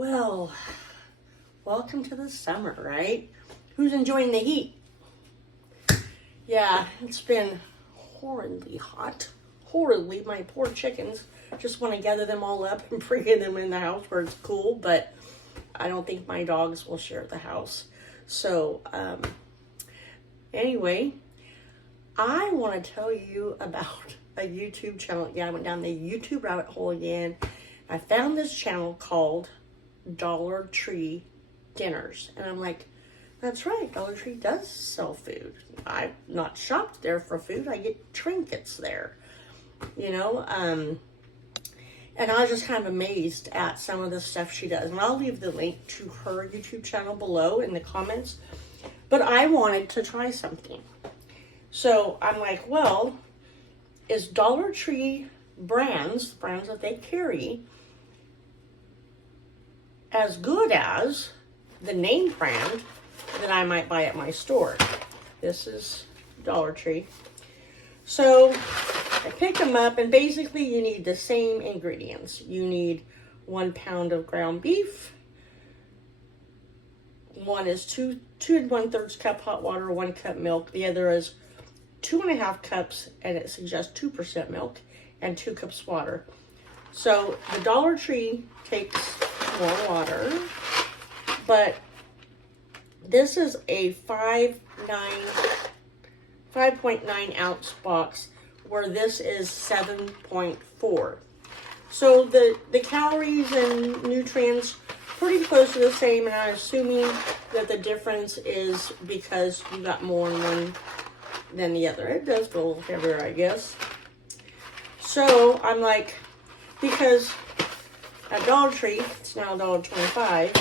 Well, welcome to the summer, right? Who's enjoying the heat? Yeah, it's been horribly hot. Horribly, my poor chickens. Just want to gather them all up and bring them in the house where it's cool, but I don't think my dogs will share the house. So, anyway, I want to tell you about a YouTube channel. Yeah, I went down the YouTube rabbit hole again. I found this channel called Dollar Tree Dinners. And I'm like, that's right, Dollar Tree does sell food. I've not shopped there for food. I get trinkets there, you know. And I was just kind of amazed at some of the stuff she does. And I'll leave the link to her YouTube channel below in the comments. But I wanted to try something. So I'm like, well, is Dollar Tree brands that they carry, as good as the name brand that I might buy at my store? This is Dollar Tree. So I picked them up, and basically you need the same ingredients. You need 1 pound of ground beef. One is 2 1/3 cup hot water, 1 cup milk. The other is 2.5 cups, and it suggests 2% milk, and 2 cups water. So the Dollar Tree takes more water, but this is a 5.9 ounce box, where this is 7.4. So the calories and nutrients pretty close to the same, and I'm assuming that the difference is because you got more in one than the other. It does go a little heavier, I guess. So I'm like, because at Dollar Tree, it's now $1.25.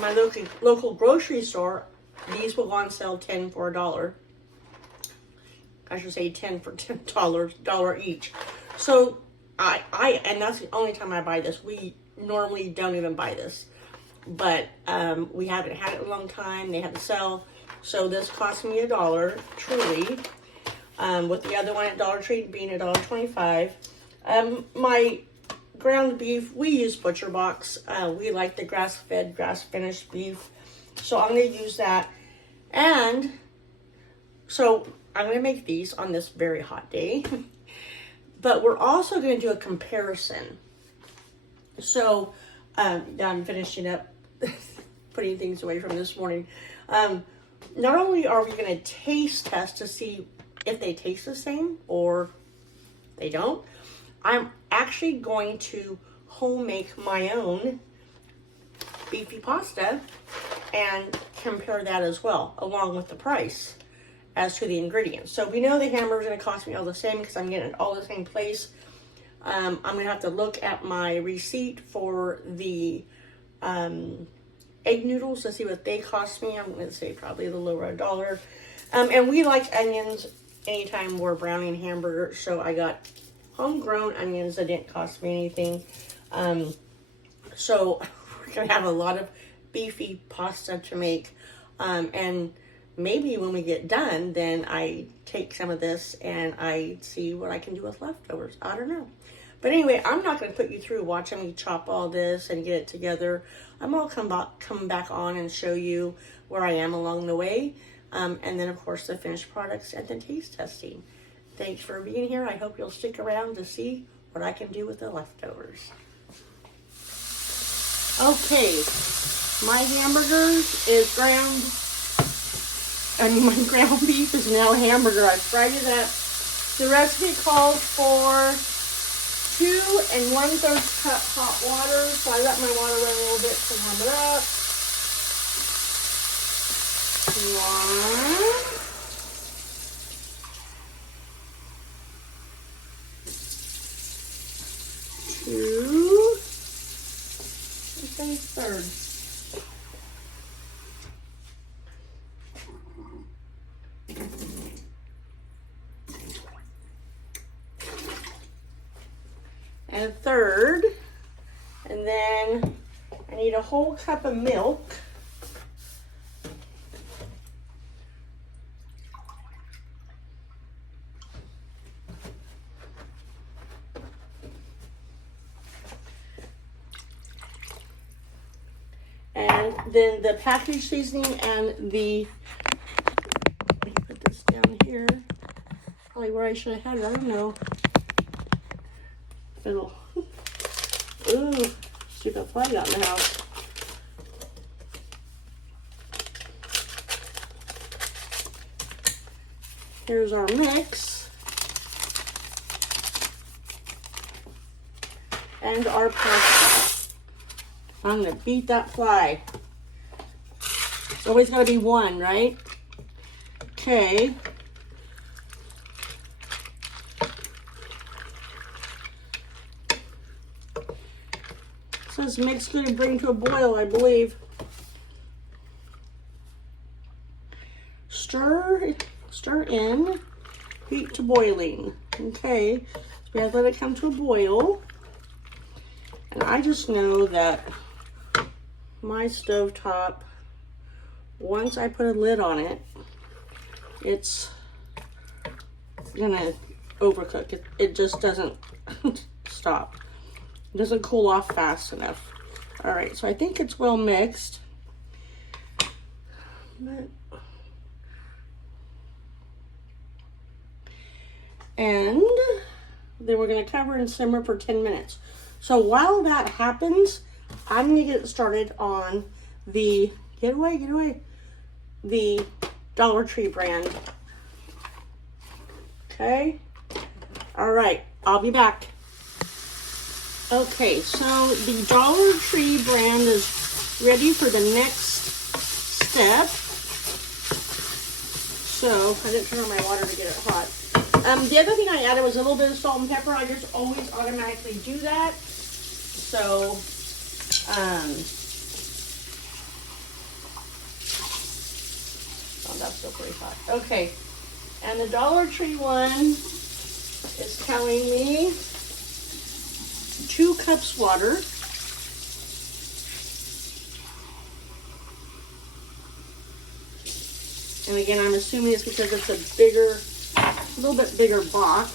My local grocery store, these will go on sale 10 for $1. I should say 10 for $10 each. So and that's the only time I buy this. We normally don't even buy this, but we haven't had it in a long time. They had to sell, so this cost me $1, truly. With the other one at Dollar Tree being $1.25. My ground beef, we use Butcher Box. We like the grass-fed, grass-finished beef, so I'm going to use that. And so I'm going to make these on this very hot day. But we're also going to do a comparison. So I'm finishing up putting things away from this morning. Not only are we going to taste test to see if they taste the same or they don't, I'm actually going to home make my own beefy pasta and compare that as well, along with the price as to the ingredients. So we know the hamburger is going to cost me all the same because I'm getting it all the same place. I'm going to have to look at my receipt for the egg noodles to see what they cost me. I'm going to say probably a little over $1. And we like onions anytime we're browning hamburgers, so I got homegrown onions that didn't cost me anything. So we're going to have a lot of beefy pasta to make. And maybe when we get done, then I take some of this and I see what I can do with leftovers. I don't know. But anyway, I'm not going to put you through watching me chop all this and get it together. I'm going to come back on and show you where I am along the way. And then, of course, the finished products and the taste testing. Thanks for being here. I hope you'll stick around to see what I can do with the leftovers. Okay, my hamburgers is ground. My ground beef is now hamburger. I fried it up. The recipe calls for 2 1/3 cup hot water. So I let my water run a little bit to warm it up. 1. 2. Let's say 3rd. And 1/3, and then I need a whole cup of milk. And then the package seasoning and the, let me put this down here. Probably where I should have had it, I don't know. Fiddle. Ooh, stupid fly got in the house. Here's our mix. And our pasta. I'm gonna beat that fly. It's always gotta be one, right? Okay. It says mix good and bring to a boil, I believe. Stir in, heat to boiling. Okay, so we have to let it come to a boil. And I just know that my stovetop, once I put a lid on it, it's gonna overcook. It just doesn't stop. It doesn't cool off fast enough. All right, so I think it's well mixed. And then we're gonna cover and simmer for 10 minutes. So while that happens, I'm gonna get started on the, get away, the Dollar Tree brand. Okay, all right, I'll be back. Okay, so the Dollar Tree brand is ready for the next step. So I didn't turn on my water to get it hot. The other thing I added was a little bit of salt and pepper. I just always automatically do that. So, oh, that's still pretty hot. Okay, and the Dollar Tree one is telling me 2 cups water. And again, I'm assuming it's because it's a little bit bigger box.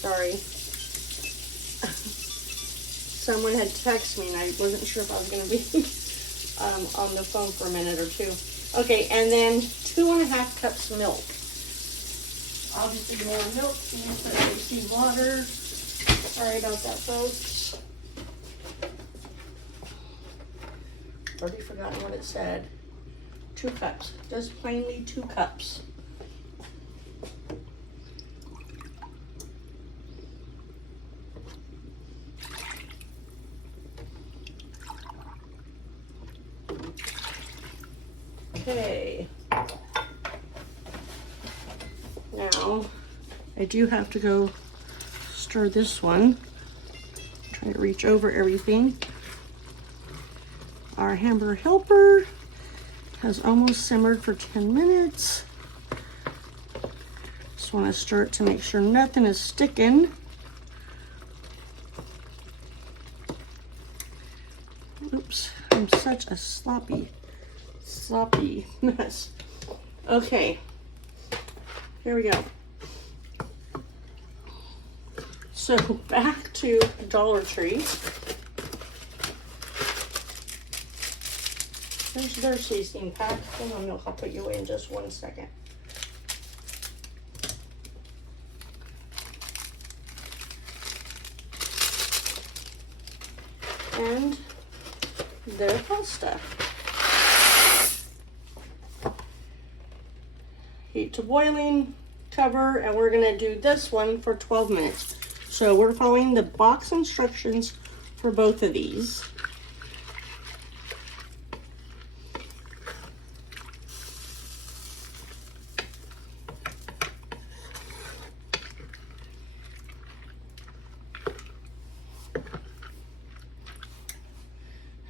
Sorry. Someone had texted me and I wasn't sure if I was going to be on the phone for a minute or two. Okay, and then 2.5 cups milk. Obviously more milk than AC water. Sorry about that, folks. Already forgotten what it said. 2 cups. Just plainly 2 cups. Okay. Now, I do have to go stir this one. Try to reach over everything. Our Hamburger Helper has almost simmered for 10 minutes. Just want to stir it to make sure nothing is sticking. Oops, I'm such a sloppy mess. Okay, here we go. So back to Dollar Tree. There's their seasoning pack. Hold on, milk. I'll put you away in just 1 second. And their pasta. Heat to boiling, cover, and we're gonna do this one for 12 minutes. So we're following the box instructions for both of these.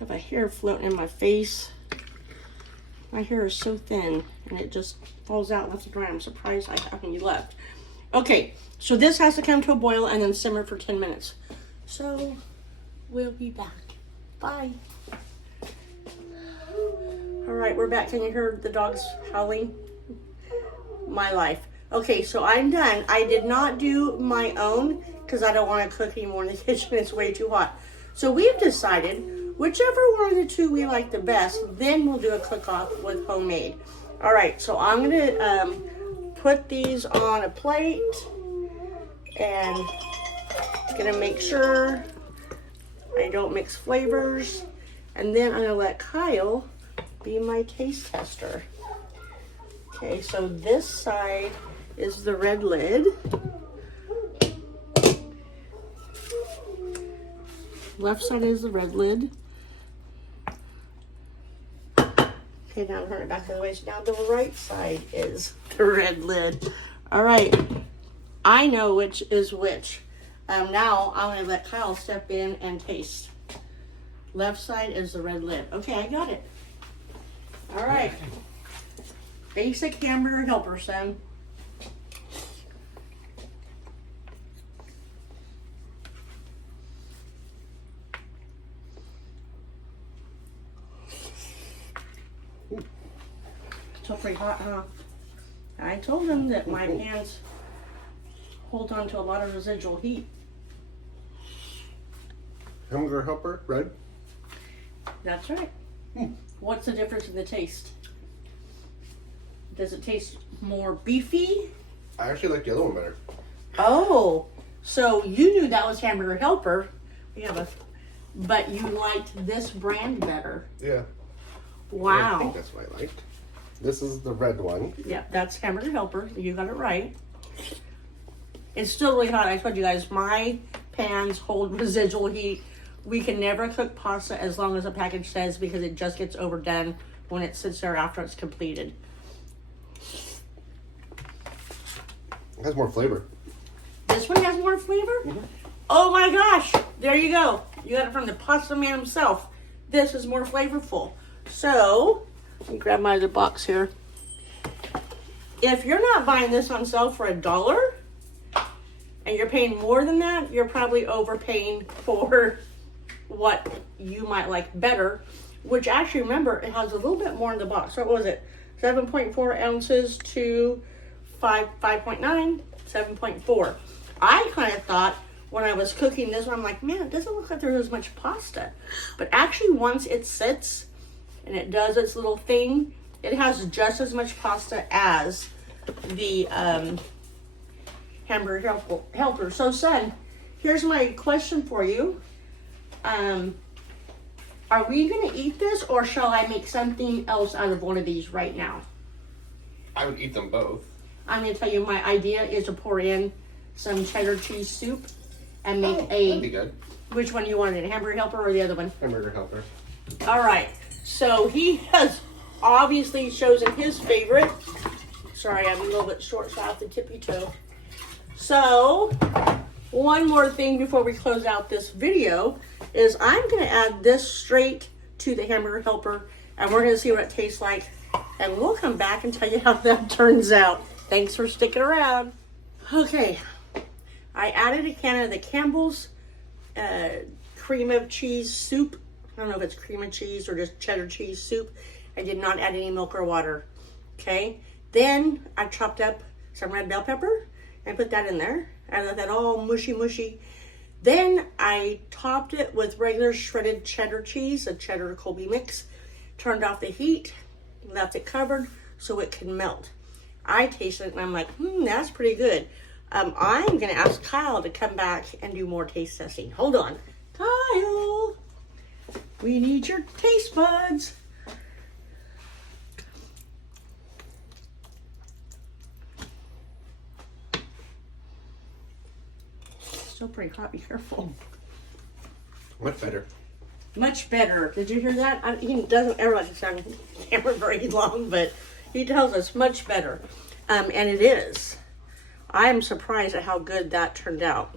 Have a hair floating in my face. My hair is so thin and it just falls out left and right. I'm surprised I have any left. Okay, so this has to come to a boil and then simmer for 10 minutes. So we'll be back. Bye. All right, we're back. Can you hear the dogs howling? My life. Okay, so I'm done. I did not do my own because I don't want to cook anymore in the kitchen. It's way too hot. So we've decided Whichever one of the two we like the best, then we'll do a cook-off with homemade. All right, so I'm gonna put these on a plate and gonna make sure I don't mix flavors. And then I'm gonna let Kyle be my taste tester. Okay, so this side is the red lid. Left side is the red lid. Okay, now turn it back the way. Now the right side is the red lid. All right, I know which is which. Now I'm gonna let Kyle step in and taste. Left side is the red lid. Okay, I got it. All right. Basic hamburger helper, son. Still pretty hot, huh? I told them that my pans hold on to a lot of residual heat. Hamburger helper, red? That's right. What's the difference in the taste? Does it taste more beefy? I actually like the other one better. Oh, so you knew that was hamburger helper. But you liked this brand better. Yeah. Wow. I think that's what I liked. This is the red one. Yeah, that's hamburger helper. You got it right. It's still really hot. I told you guys, my pans hold residual heat. We can never cook pasta as long as the package says, because it just gets overdone when it sits there after it's completed. It has more flavor. This one has more flavor? Oh my gosh. There you go. You got it from the pasta man himself. This is more flavorful. So, let me grab my other box here. If you're not buying this on sale for $1 and you're paying more than that, you're probably overpaying for what you might like better, which actually, remember, it has a little bit more in the box. So what was it? 7.4 ounces to 5.9, 7.4. I kind of thought when I was cooking this one, I'm like, man, it doesn't look like there's as much pasta. But actually, once it sits and it does its little thing, it has just as much pasta as the hamburger helper. So, son, here's my question for you. Are we going to eat this, or shall I make something else out of one of these right now? I would eat them both. I'm going to tell you, my idea is to pour in some cheddar cheese soup and make That'd be good. Which one you wanted, a hamburger helper or the other one? Hamburger helper. All right. So he has obviously chosen his favorite. Sorry, I'm a little bit short, so I have to tippy toe. So, one more thing before we close out this video is I'm going to add this straight to the hamburger helper, and we're going to see what it tastes like, and we'll come back and tell you how that turns out. Thanks for sticking around. Okay, I added a can of the Campbell's cream of cheese soup. I don't know if it's cream of cheese or just cheddar cheese soup. I did not add any milk or water. Okay, then I chopped up some red bell pepper and put that in there. I let that all mushy. Then I topped it with regular shredded cheddar cheese, a cheddar Colby mix. Turned off the heat, left it covered so it can melt. I tasted it and I'm like, that's pretty good. I'm gonna ask Kyle to come back and do more taste testing. Hold on, Kyle, we need your taste buds. Still pretty hot, be careful. Much better. Much better. Did you hear that? He doesn't ever like to sound camera very long, but he tells us much better. And it is. I am surprised at how good that turned out.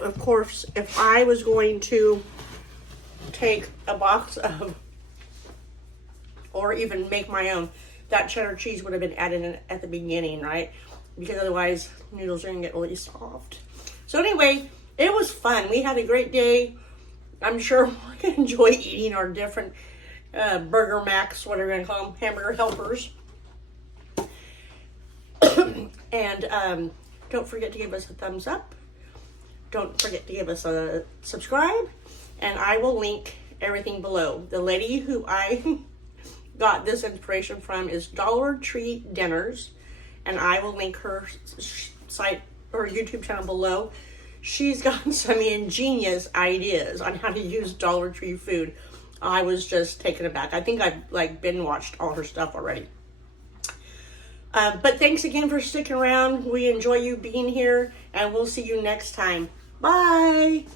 Of course, if I was going to take a box of, or even make my own, that cheddar cheese would have been added in at the beginning, right? Because otherwise noodles are gonna get really soft. So anyway, it was fun. We had a great day. I'm sure we're gonna enjoy eating our different burger macs, whatever you're gonna call them, hamburger helpers. And don't forget to give us a thumbs up. Don't forget to give us a subscribe. And I will link everything below. The lady who I got this inspiration from is Dollar Tree Dinners. And I will link her site or YouTube channel below. She's got some ingenious ideas on how to use Dollar Tree food. I was just taken aback. I think I've like binge watched all her stuff already. But thanks again for sticking around. We enjoy you being here, and we'll see you next time. Bye.